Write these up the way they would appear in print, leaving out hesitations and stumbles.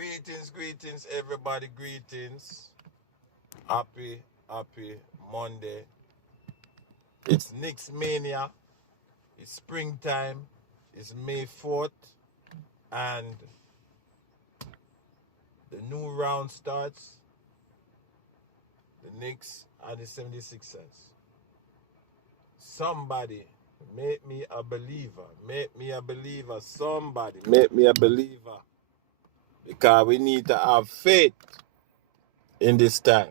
Greetings, everybody. Greetings. Happy Monday. It's Knicks Mania. It's springtime. It's May 4th. And the new round starts. The Knicks and the 76ers. Somebody make me a believer. Make me a believer. Somebody make me a believer. Because we need to have faith in this time.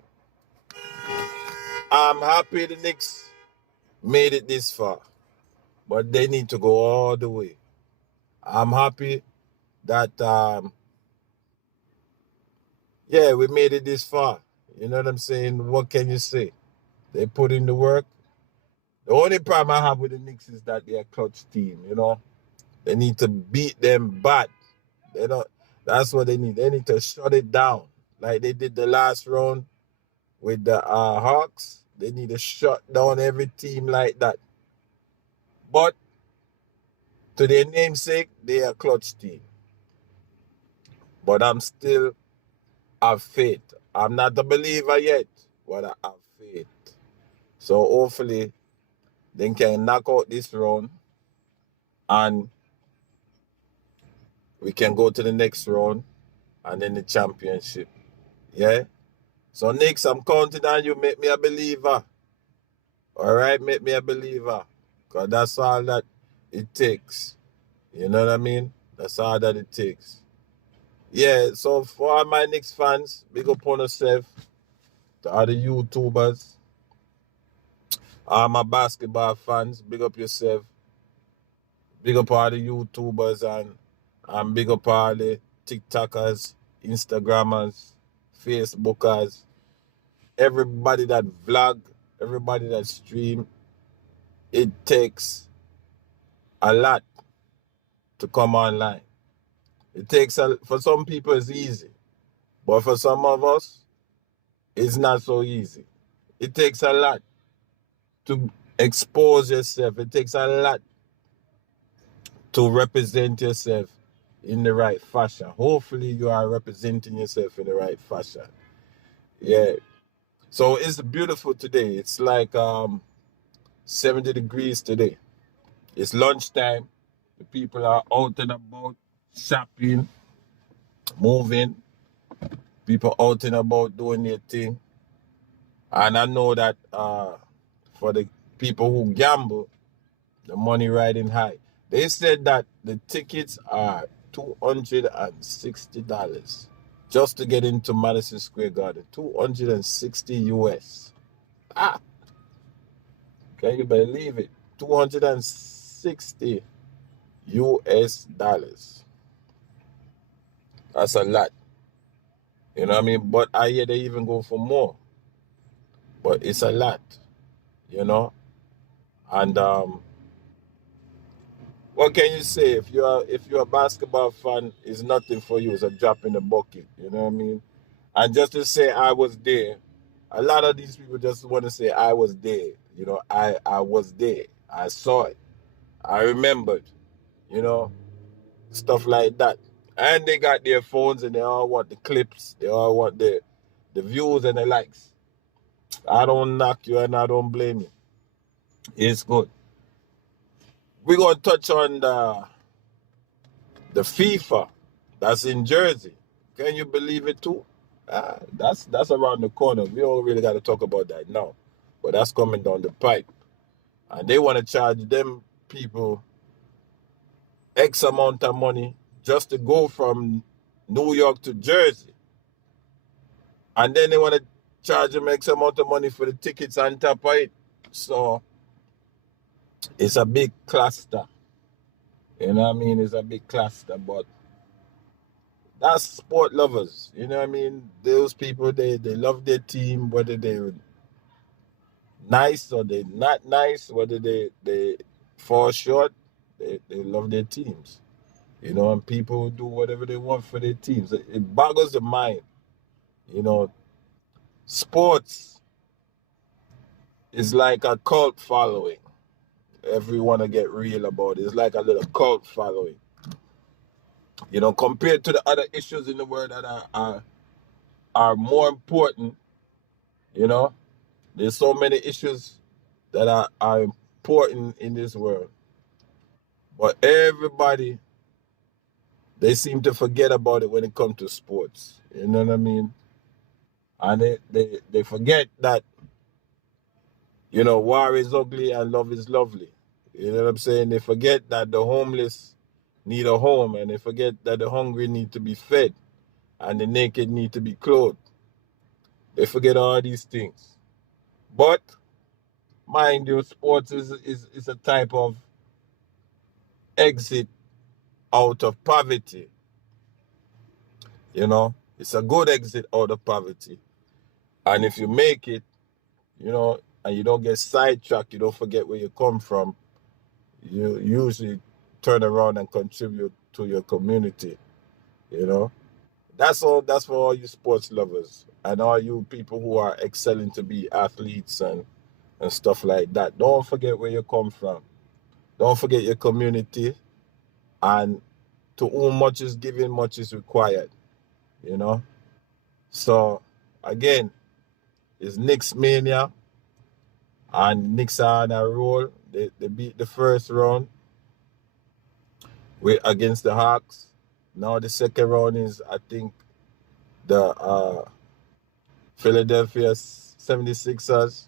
I'm happy the Knicks made it this far, but they need to go all the way. I'm happy that, we made it this far. You know what I'm saying? What can you say? They put in the work. The only problem I have with the Knicks is that they're a clutch team, you know? They need to beat them bad. They don't. That's what they need. They need to shut it down. Like they did the last round with the Hawks. They need to shut down every team like that. But to their namesake, they are a clutch team. But I'm still have faith. I'm not a believer yet, but I have faith. So hopefully they can knock out this round and we can go to the next round and then the championship. Yeah? So Knicks, I'm counting on you. Make me a believer. All right? Make me a believer. Because that's all that it takes. You know what I mean? That's all that it takes. Yeah, so for all my Knicks fans, big up on yourself. To all the YouTubers, all my basketball fans, big up yourself. Big up all the YouTubers and big up all the TikTokers, Instagrammers, Facebookers, everybody that vlog, everybody that stream. It takes a lot to come online. For some people it's easy, but for some of us, it's not so easy. It takes a lot to expose yourself. It takes a lot to represent yourself in the right fashion. Hopefully you are representing yourself in the right fashion. Yeah. So it's beautiful today. It's like 70 degrees today. It's lunchtime. The people are out and about, shopping, moving. People out and about doing their thing. And I know that for the people who gamble, the money riding high. They said that the tickets are $260 just to get into Madison Square Garden. 260 US. Ah, can you believe it? 260 US dollars. That's a lot. You know what I mean? But I hear they even go for more. But it's a lot, you know? And what can you say? If you're a basketball fan, it's nothing for you. It's a drop in the bucket. You know what I mean? And just to say I was there, a lot of these people just want to say I was there. You know, I was there. I saw it. I remembered. You know, stuff like that. And they got their phones and they all want the clips. They all want the views and the likes. I don't knock you and I don't blame you. It's good. We're gonna touch on the FIFA that's in Jersey. Can you believe it too? That's around the corner. We don't really got to talk about that now, but that's coming down the pipe, and they want to charge them people X amount of money just to go from New York to Jersey, and then they want to charge them X amount of money for the tickets on top of it. So it's a big cluster. You know what I mean? It's a big cluster, but that's sport lovers. You know what I mean? Those people, they love their team, whether they're nice or they're not nice, whether they fall short, they love their teams. You know, and people do whatever they want for their teams. It boggles the mind. You know, sports is like a cult following. Everyone to get real about it. It's like a little cult following. compared to the other issues in the world that are more important, you know, there's so many issues that are important in this world. But everybody, they seem to forget about it when it comes to sports. You know what I mean? And they forget that, war is ugly and love is lovely. You know what I'm saying? They forget that the homeless need a home, and they forget that the hungry need to be fed and the naked need to be clothed. They forget all these things. But mind you, sports is a type of exit out of poverty. It's a good exit out of poverty. And if you make it, and you don't get sidetracked, you don't forget where you come from, you usually turn around and contribute to your community, you know. That's for all you sports lovers and all you people who are excelling to be athletes and stuff like that. Don't forget where you come from. Don't forget your community, and to whom much is given, much is required, you know. So again, it's Knicks Mania, and Knicks are on a roll. They beat the first round against the Hawks. Now the second round is, I think, the Philadelphia 76ers.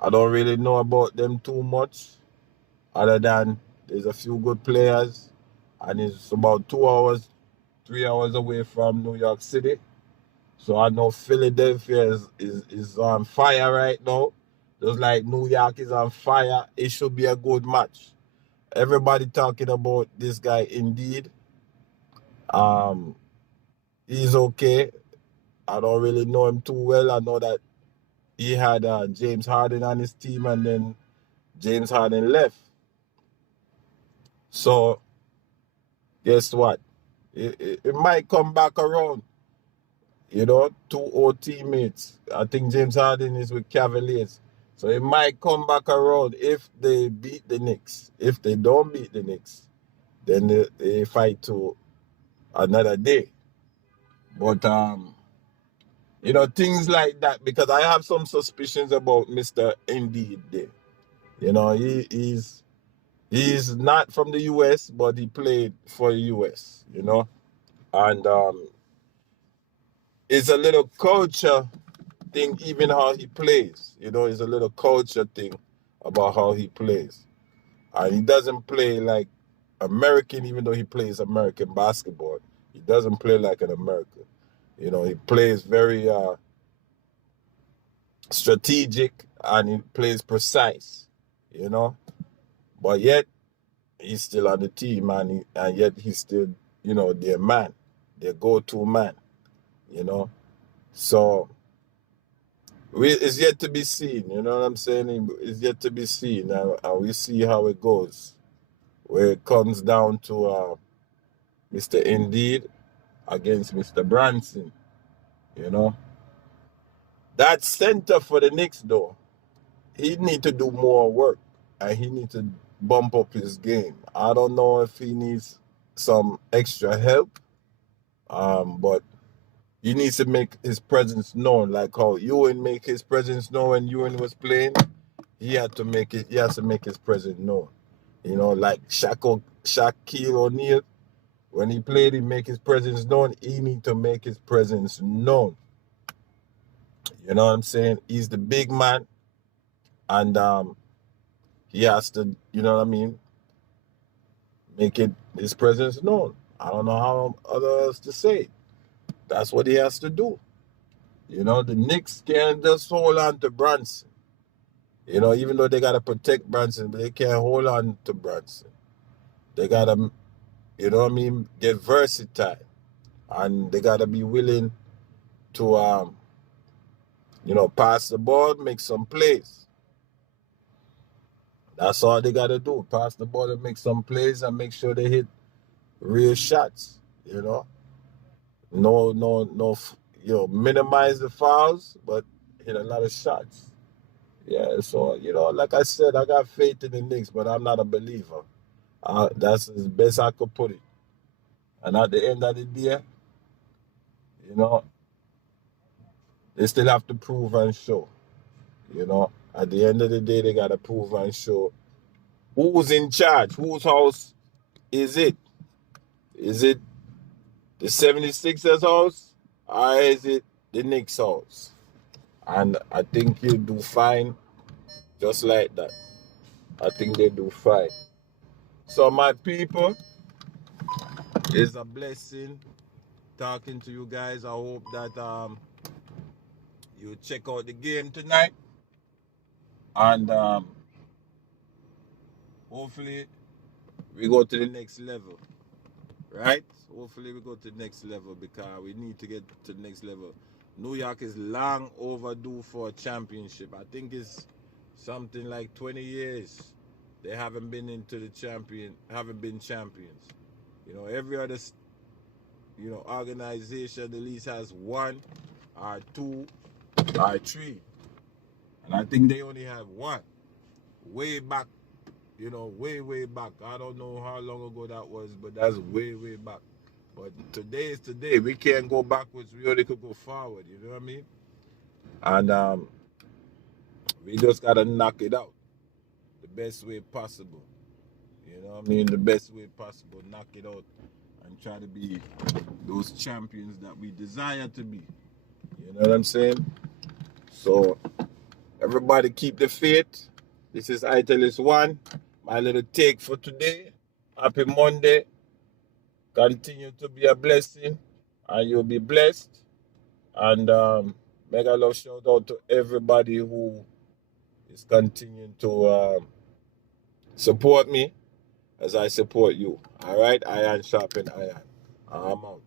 I don't really know about them too much, other than there's a few good players, and it's about 2 hours, 3 hours away from New York City. So I know Philadelphia is on fire right now. Just like New York is on fire, it should be a good match. Everybody talking about this guy Indeed. Um, he's okay. I don't really know him too well. I know that he had James Harden on his team, and then James Harden left. So guess what? It might come back around. Two old teammates. I think James Harden is with Cavaliers. So it might come back around if they beat the Knicks. If they don't beat the Knicks, then they fight to another day. But things like that, because I have some suspicions about Mr. Indeed there. He's not from the US, but he played for the US, and it's a little culture thing, even how he plays. It's a little culture thing about how he plays. And he doesn't play like American, even though he plays American basketball. He doesn't play like an American. He plays very strategic, and he plays precise, But yet, he's still on the team, and yet he's still, their man, their go-to man, you know. So it's yet to be seen, you know what I'm saying? It's yet to be seen, and we see how it goes. Where it comes down to Mr. Indeed against Mr. Branson, you know. That center for the Knicks, though, he need to do more work, and he need to bump up his game. I don't know if he needs some extra help, but he needs to make his presence known, like how Ewan make his presence known when Ewan was playing. He has to make his presence known. Like Shaquille O'Neal, when he played, he make his presence known. He need to make his presence known. You know what I'm saying? He's the big man, and he has to, you know what I mean, make his presence known. I don't know how others to say it. That's what he has to do. The Knicks can't just hold on to Brunson. Even though they gotta protect Brunson, but they can't hold on to Brunson. They gotta, get versatile, and they gotta be willing to, pass the ball, make some plays. That's all they gotta do. Pass the ball and make some plays, and make sure they hit real shots. No. Minimize the fouls, but hit a lot of shots. Yeah, so like I said, I got faith in the Knicks, but I'm not a believer. That's as best I could put it. And at the end of the day, you know, they still have to prove and show. You know, at the end of the day, they got to prove and show who's in charge, whose house is it? Is it the 76ers house or is it the Knicks house? And I think you do fine just like that. I think they do fine. So my people, it's a blessing talking to you guys. I hope that you check out the game tonight. And hopefully we go to the next level. Right? Hopefully we go to the next level because we need to get to the next level. New York is long overdue for a championship. I think it's something like 20 years they haven't been into the haven't been champions. You know, every other organization at least has one or two or three. And I think they only have one. Way back, way back. I don't know how long ago that was, but that's way back. But today is today. We can't go backwards. We only could go forward. You know what I mean? And we just gotta knock it out the best way possible. You know what I mean? The best way possible. Knock it out and try to be those champions that we desire to be. You know what I'm saying? So everybody keep the faith. This is Italis One. My little take for today. Happy Monday. Continue to be a blessing and you'll be blessed. And mega love shout out to everybody who is continuing to support me as I support you. All right? Iron sharpen iron. I'm out.